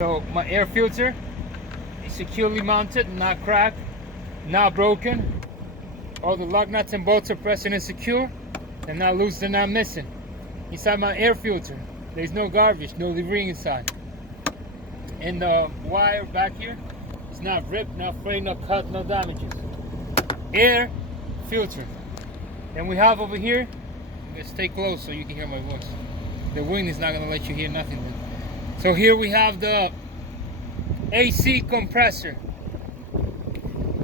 So my air filter is securely mounted, not cracked, not broken. All the lug nuts and bolts are present and secure. They're not loose, they're not missing. Inside my air filter, there's no garbage, no debris inside. And the wire back here is not ripped, not frayed, not cut, no damages. Air filter. Then we have over here, let's stay close so you can hear my voice. The wind is not gonna let you hear nothing then. So here we have the AC compressor.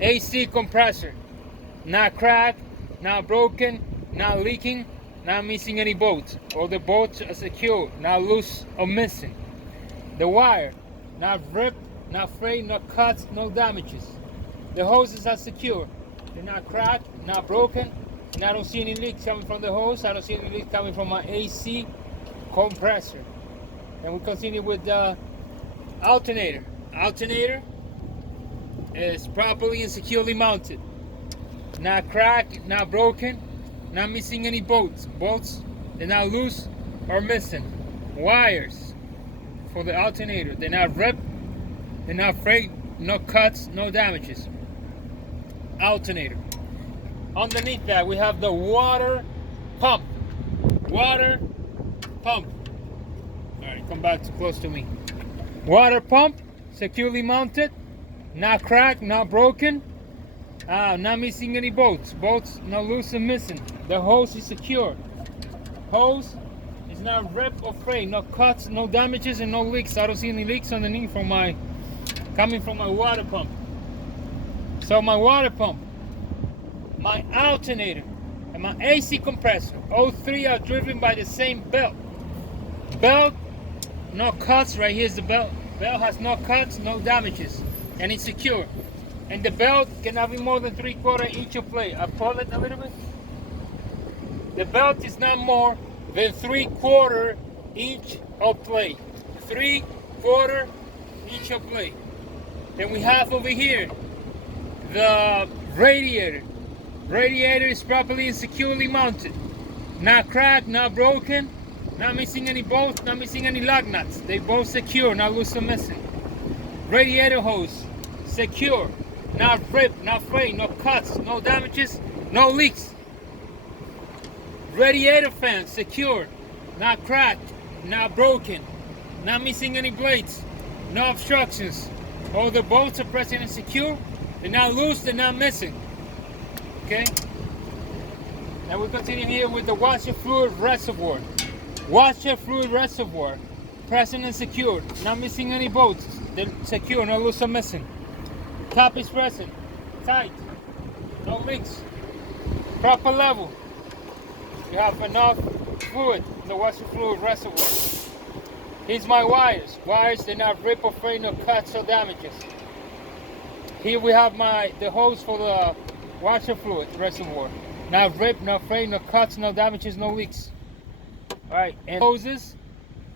AC compressor. Not cracked, not broken, not leaking, not missing any bolts. All the bolts are secure, not loose or missing. The wire, not ripped, not frayed, not cut, no damages. The hoses are secure. They're not cracked, not broken, and I don't see any leaks coming from the hose. I don't see any leaks coming from my AC compressor. And we continue with the alternator. Alternator is properly and securely mounted. Not cracked, not broken, not missing any bolts. Bolts, they're not loose or missing. Wires for the alternator, they're not ripped, they're not frayed, no cuts, no damages. Alternator. Underneath that, we have the water pump. Water pump. Alright, come back too close to me. Water pump, securely mounted, not cracked, not broken, not missing any bolts. Bolts not loose and missing. The hose is secure. Hose is not ripped or frayed, no cuts, no damages, and no leaks. I don't see any leaks underneath coming from my water pump. So my water pump, my alternator, and my AC compressor, all three are driven by the same belt. Belt, no cuts. Right here's the belt. Belt has no cuts, no damages, and it's secure. And the belt cannot be more than 3/4 inch of play. I pull it a little bit. The belt is not more than 3/4 inch of play. 3/4 inch of play. Then we have over here the radiator. Radiator is properly and securely mounted. Not cracked, not broken, not missing any bolts, not missing any lug nuts. They both secure, not loose or missing. Radiator hose, secure, not ripped, not frayed, no cuts, no damages, no leaks. Radiator fan, secure, not cracked, not broken, not missing any blades, no obstructions. All the bolts are present and secure. They're not loose, they're not missing. Okay? Now we continue here with the washer fluid reservoir. Washer fluid reservoir, present and secured, not missing any bolts. They're secure, no loose or missing. Cap is present, tight, no leaks, proper level. You have enough fluid in the washer fluid reservoir. Here's my wires. Wires, they're not rip or frayed, no cuts or damages. Here we have the hose for the washer fluid reservoir. Not ripped, not frayed, no cuts, no damages, no leaks. Alright, and hoses,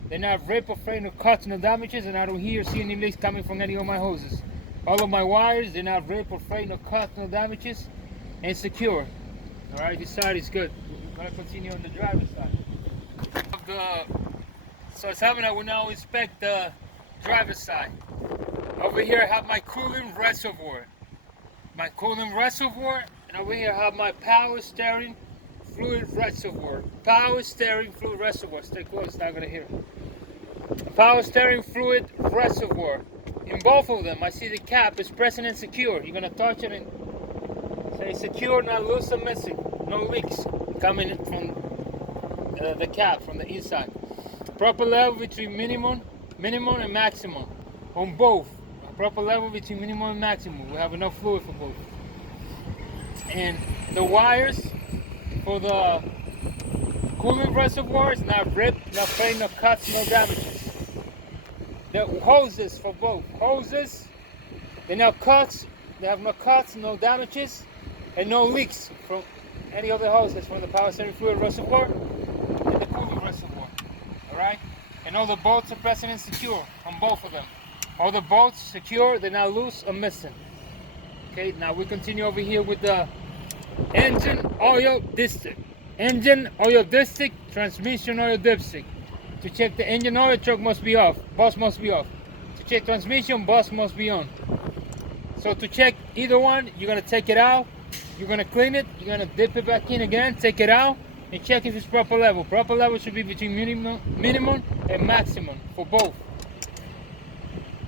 they're not ripped or frayed, no cuts, no damages, and I don't hear or see any leaks coming from any of my hoses. All of my wires, they're not ripped or frayed, no cuts, no damages, and secure. Alright, this side is good. We're going to continue on the driver's side. So it's happening, I will now inspect the driver's side. Over here I have my coolant reservoir. My coolant reservoir, and over here I have my power steering fluid reservoir. Power steering fluid reservoir. Stay close, not gonna hear. Power steering fluid reservoir. In both of them, I see the cap is present and secure. You're gonna touch it and say secure, not loose or missing. No leaks coming from the cap from the inside. Proper level between minimum and maximum on both. A proper level between minimum and maximum. We have enough fluid for both. And the wires for the coolant reservoir is not ripped, not frayed, no cuts, no damages. The hoses for both. Hoses, they have no cuts, no damages, and no leaks from any of the hoses from the power steering fluid reservoir and the coolant reservoir. Alright? And all the bolts are present and secure on both of them. All the bolts secure, they're not loose or missing. Okay, now we continue over here with the engine oil dipstick. Engine oil dipstick, transmission oil dipstick. To check the engine oil, truck must be off, bus must be off. check transmission, bus must be on. So to check either one, you're gonna take it out, you're gonna clean it, you're gonna dip it back in again, take it out, and check if it's proper level. Proper level should be between minimum and maximum for both.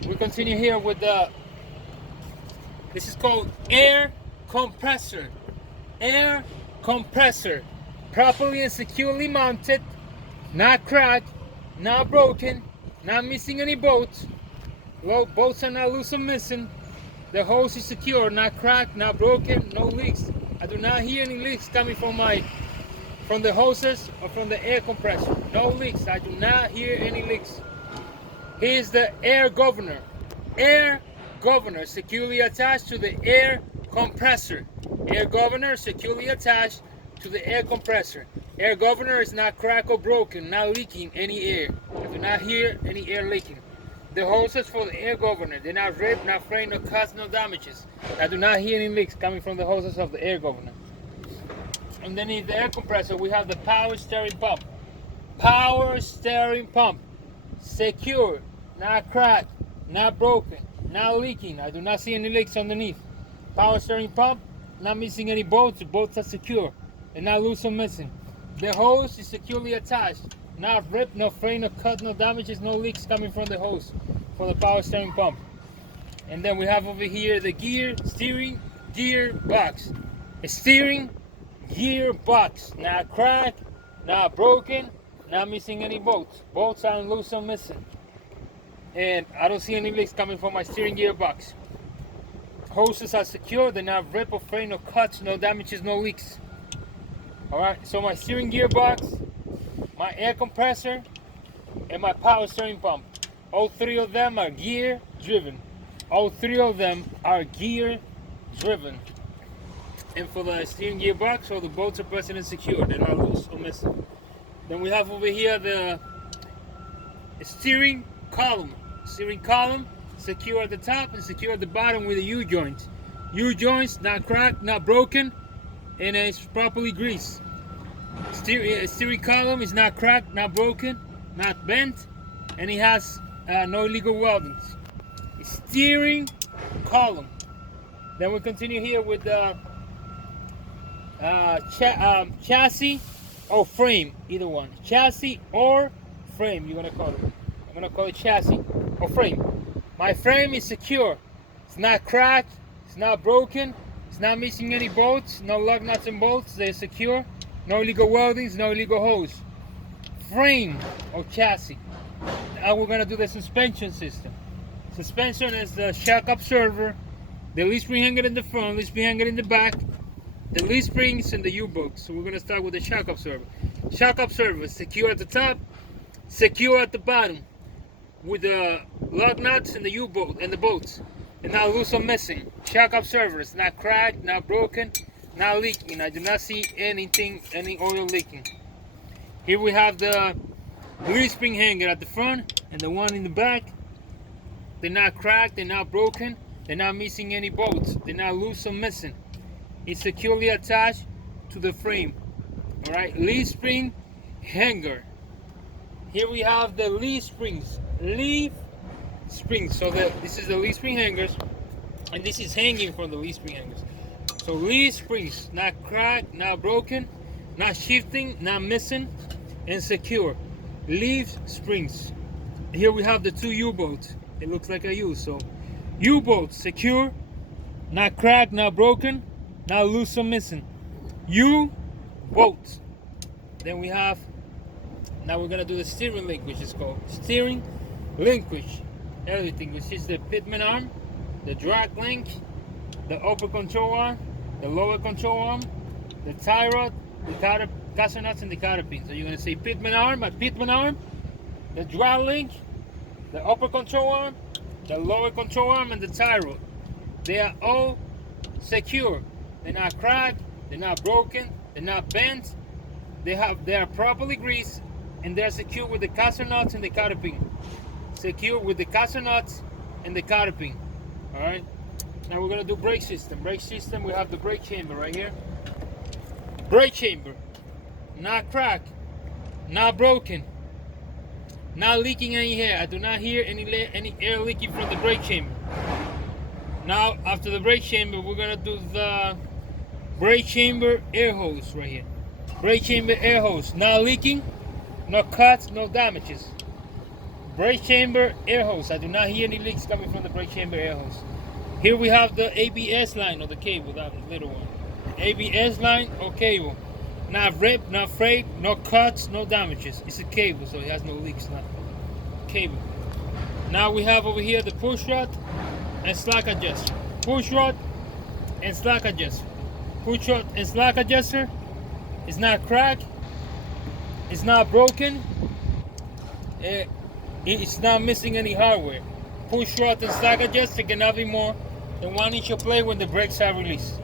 We continue here with this is called air compressor. Air compressor, properly and securely mounted, not cracked, not broken, not missing any bolts. Bolts are not loose or missing. The hose is secure, not cracked, not broken, no leaks. I do not hear any leaks coming from the hoses or from the air compressor. No leaks. I do not hear any leaks. Here's the air governor. Air governor securely attached to the air compressor. Air governor securely attached to the air compressor. Air governor is not cracked or broken, not leaking any air. I do not hear any air leaking. The hoses for the air governor, they're not ripped, not frayed, no cuts, no damages. I do not hear any leaks coming from the hoses of the air governor. Underneath the air compressor, we have the power steering pump. Power steering pump. Secure, not cracked, not broken, not leaking. I do not see any leaks underneath. Power steering pump, not missing any bolts. The bolts are secure. They're not loose or missing. The hose is securely attached. Not ripped, no frayed, no cut, no damages, no leaks coming from the hose for the power steering pump. And then we have over here the steering gear box. A steering gear box, not cracked, not broken, not missing any bolts. Bolts aren't loose or missing. And I don't see any leaks coming from my steering gear box. Hoses are secure, they're not ripped or frayed, no cuts, no damages, no leaks. Alright, so my steering gear box, my air compressor, and my power steering pump. All three of them are gear driven. All three of them are gear driven. And for the steering gear box, all the bolts are present and secure. They're not loose or missing. Then we have over here the steering column. Steering column, secure at the top and secure at the bottom with the U-joints. U-joints, not cracked, not broken, and it's properly greased. Steering column is not cracked, not broken, not bent, and it has no illegal weldings. Steering column. Then we continue here with the chassis or frame, either one. Chassis or frame, you're gonna call it. I'm gonna call it chassis or frame. My frame is secure. It's not cracked, it's not broken, it's not missing any bolts, no lug nuts and bolts, they're secure. No illegal weldings, no illegal hose. Frame or chassis. Now we're gonna do the suspension system. Suspension is the shock absorber, the lead spring hanger in the front, lead spring hanger in the back, the lead springs and the U-bolt. So we're gonna start with the shock absorber. Shock absorber, secure at the top, secure at the bottom, with the lug nuts and the U-bolt and the bolts, and not loose or missing. Shock absorber is not cracked, not broken, not leaking. I do not see any oil leaking. Here we have the lead spring hanger at the front and the one in the back. They're not cracked, they're not broken, they're not missing any bolts, they're not loose or missing. It's securely attached to the frame. Alright, lead spring hanger. Here we have the lead springs. Lead springs. So this is the lead spring hangers, and this is hanging from the lead spring hangers. So lead springs, not cracked, not broken, not shifting, not missing, and secure. Lead springs. Here we have the two U-bolts. It looks like a U. So U-bolts, secure, not cracked, not broken, not loose or missing. U-bolts. Then we have, now we're gonna do the steering link, which is called steering linkage. Everything, which is the pitman arm, the drag link, the upper control arm, the lower control arm, the tie rod, the caster nuts, and the cotter pin. So you're gonna say pitman arm, my pitman arm, the drag link, the upper control arm, the lower control arm, and the tie rod. They are all secure. They're not cracked, they're not broken, they're not bent. They are properly greased, and they're secure with the caster nuts and the cotter pin. Secure with the caster nuts and the cotter pin. All right. Now we're gonna do brake system. Brake system. We have the brake chamber right here. Brake chamber, not cracked, not broken, Not leaking any air. I do not hear any air leaking from the brake chamber. Now, after the brake chamber, we're gonna do the brake chamber air hose right here. Brake chamber air hose, not leaking, no cuts, no damages. Brake chamber air hose. I do not hear any leaks coming from the brake chamber air hose. Here we have the ABS line or the cable, that little one. ABS line or cable. Not ripped, not frayed, no cuts, no damages. It's a cable, so it has no leaks, not cable. Now we have over here the push rod and slack adjuster. Push rod and slack adjuster. Push rod and slack adjuster. It's not cracked. It's not broken. It's not missing any hardware. Push rod and slack adjuster cannot be more than 1 inch of play when the brakes are released.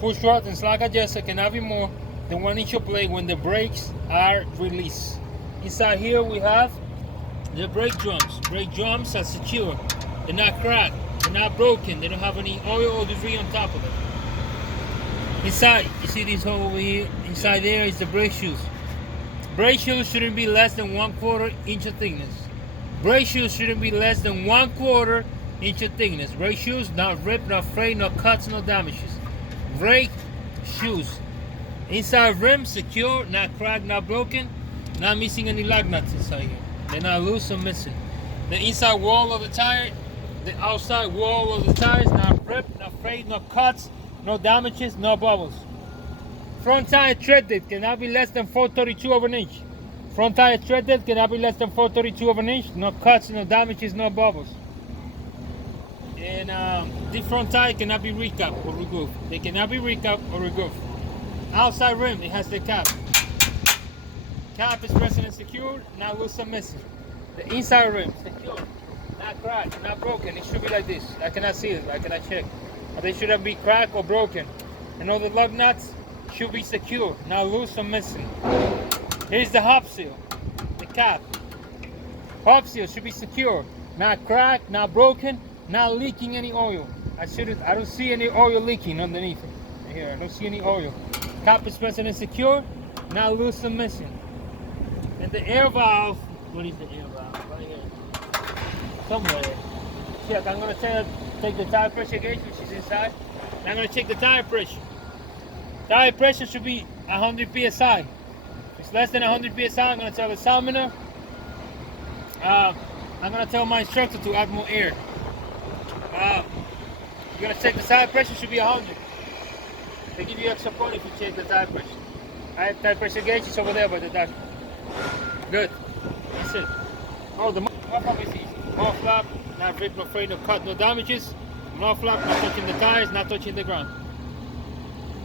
Push rod and slack adjuster cannot be more than 1 inch of play when the brakes are released. Inside here we have the brake drums. Brake drums are secure. They're not cracked. They're not broken. They don't have any oil or debris on top of them. Inside, you see this hole over here? Inside there is the brake shoes. Brake shoes shouldn't be less than 1/4 inch of thickness. Brake shoes shouldn't be less than 1/4 inch of thickness. Brake shoes, not ripped, not frayed, no cuts, no damages. Brake shoes. Inside rim, secure, not cracked, not broken, not missing any lug nuts inside here. They're not loose or missing. The inside wall of the tire, the outside wall of the tire is not ripped, not frayed, no cuts, no damages, no bubbles. Front tire tread depth cannot be less than 432 of an inch. Front tire tread depth cannot be less than 432 of an inch. No cuts, no damages, no bubbles. And the front tire cannot be recapped or regrooved. They cannot be recapped or regrooved. Outside rim, it has the cap. Cap is present and secured, not loose or missing. The inside rim, secure, not cracked, not broken. It should be like this. I cannot see it, I cannot check. But they shouldn't be cracked or broken. And all the lug nuts should be secure, not loose or missing. Here's the hub seal, the cap. Hub seal should be secure, not cracked, not broken, not leaking any oil. I don't see any oil leaking underneath it. Here, I don't see any oil. Cap is present and secure, not loose or missing. And the air valve, what is the air valve? Right here. Somewhere. Check, I'm gonna take the tire pressure gauge, which is inside. And I'm gonna check the tire pressure. Tire pressure should be 100 psi. If it's less than 100 psi, I'm gonna tell the examiner. I'm gonna tell my instructor to add more air. You're gonna check the tire pressure should be 100. They give you extra point if you check the tire pressure. Tire pressure gauge is over there by the dash. Good. That's it. Oh, the off flap is easy. Off flap, not ripped, no frayed, no cut, no damages. No flap, not touching the tires, not touching the ground.